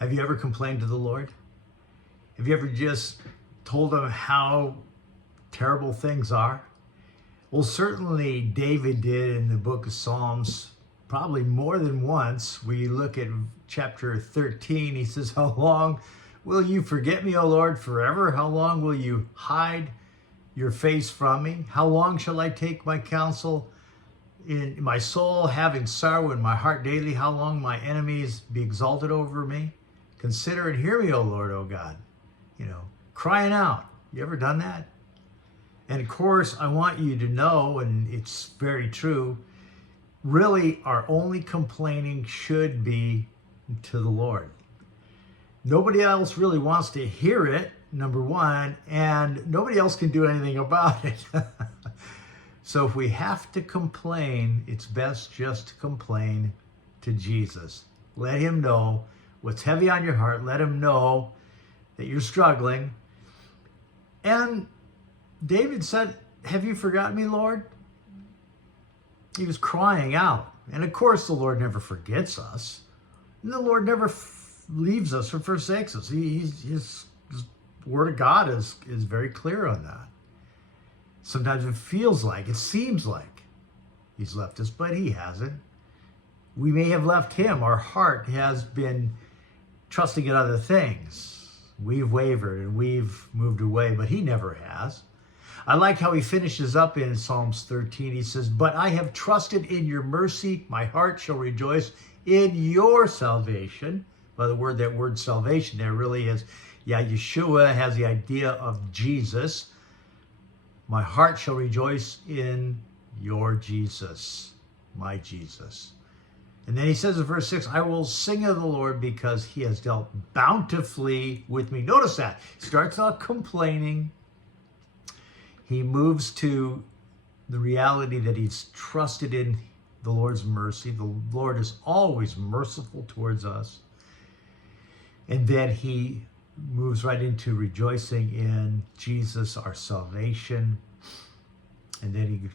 Have you ever complained to the Lord? Have you ever just told him how terrible things are? Well, certainly David did in the book of Psalms, probably more than once. We look at chapter 13. He says, how long will you forget me, O Lord, forever? How long will you hide your face from me? How long shall I take my counsel in my soul, having sorrow in my heart daily? How long my enemies be exalted over me? Consider and hear me, O Lord, O God. Crying out. You ever done that? And of course, I want you to know, and it's very true, really our only complaining should be to the Lord. Nobody else really wants to hear it, number one, and nobody else can do anything about it. So if we have to complain, it's best just to complain to Jesus. Let him know what's heavy on your heart. Let him know that you're struggling. And David said, have you forgotten me, Lord? He was crying out. And of course, the Lord never forgets us. And the Lord never leaves us or forsakes us. His word of God is very clear on that. Sometimes it feels like, it seems like he's left us, but he hasn't. We may have left him. Our heart has been trusting in other things. We've wavered and we've moved away, but he never has. I like how he finishes up in Psalms 13. He says, but I have trusted in your mercy. My heart shall rejoice in your salvation. By the word, that word salvation there really is, Yeshua has the idea of Jesus. My heart shall rejoice in your Jesus, my Jesus. And then he says in verse 6, I will sing of the Lord because he has dealt bountifully with me. Notice that. He starts out complaining. He moves to the reality that he's trusted in the Lord's mercy. The Lord is always merciful towards us. And then he moves right into rejoicing in Jesus, our salvation. And then he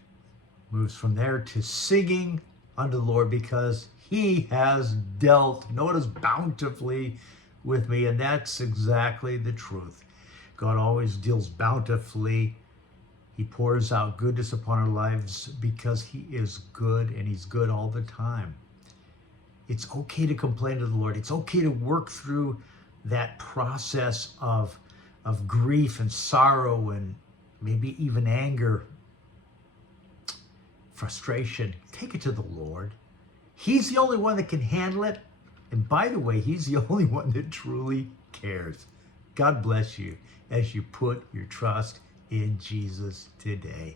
moves from there to singing unto the Lord because he has dealt, notice, bountifully with me. And that's exactly the truth. God always deals bountifully. He pours out goodness upon our lives because he is good, and he's good all the time. It's okay to complain to the Lord. It's okay to work through that process of grief and sorrow and maybe even anger, frustration. Take it to the Lord. He's the only one that can handle it. And by the way, he's the only one that truly cares. God bless you as you put your trust in Jesus today.